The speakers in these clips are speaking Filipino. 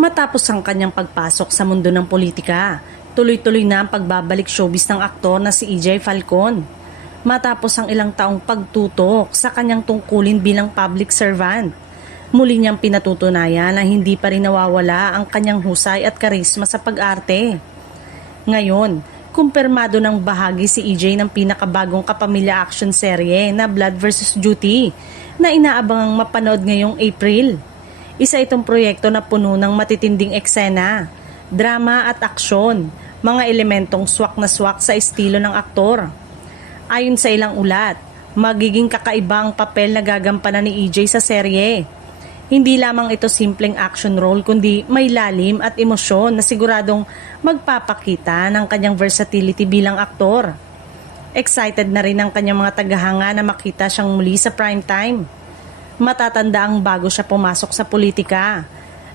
Matapos ang kanyang pagpasok sa mundo ng politika, tuloy-tuloy na ang pagbabalik showbiz ng aktor na si EJ Falcon. Matapos ang ilang taong pagtutok sa kanyang tungkulin bilang public servant, muli niyang pinatutunayan na hindi pa rin nawawala ang kanyang husay at karisma sa pag-arte. Ngayon, kumpirmado ng bahagi si EJ ng pinakabagong kapamilya action serye na Blood vs. Duty na inaabangang mapanood ngayong April. Isa itong proyekto na puno ng matitinding eksena, drama at aksyon, mga elementong swak na swak sa estilo ng aktor. Ayon sa ilang ulat, magiging kakaiba ang papel na gagampanan ni EJ sa serye. Hindi lamang ito simpleng action role kundi may lalim at emosyon na siguradong magpapakita ng kanyang versatility bilang aktor. Excited na rin ang kanyang mga tagahanga na makita siyang muli sa primetime. Matatanda ang bago siya pumasok sa politika.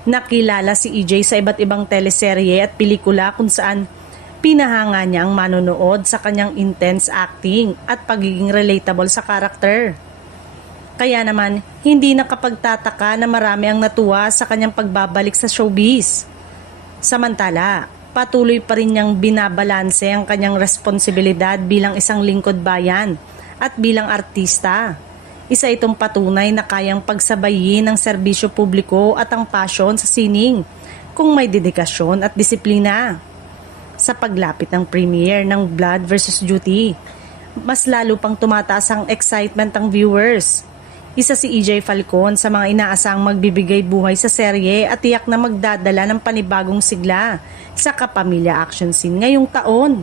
Nakilala si EJ sa iba't ibang teleserye at pelikula kung saan pinahanga niya ang manonood sa kanyang intense acting at pagiging relatable sa karakter. Kaya naman, hindi nakapagtataka na marami ang natuwa sa kanyang pagbabalik sa showbiz. Samantala, patuloy pa rin niyang binabalanse ang kanyang responsibilidad bilang isang lingkod bayan at bilang artista. Isa itong patunay na kayang pagsabayin ng serbisyo publiko at ang pasyon sa sining kung may dedikasyon at disiplina. Sa paglapit ng premiere ng Blood vs. Duty, mas lalo pang tumataas ang excitement ng viewers. Isa si EJ Falcon sa mga inaasang magbibigay buhay sa serye at tiyak na magdadala ng panibagong sigla sa kapamilya action scene ngayong taon.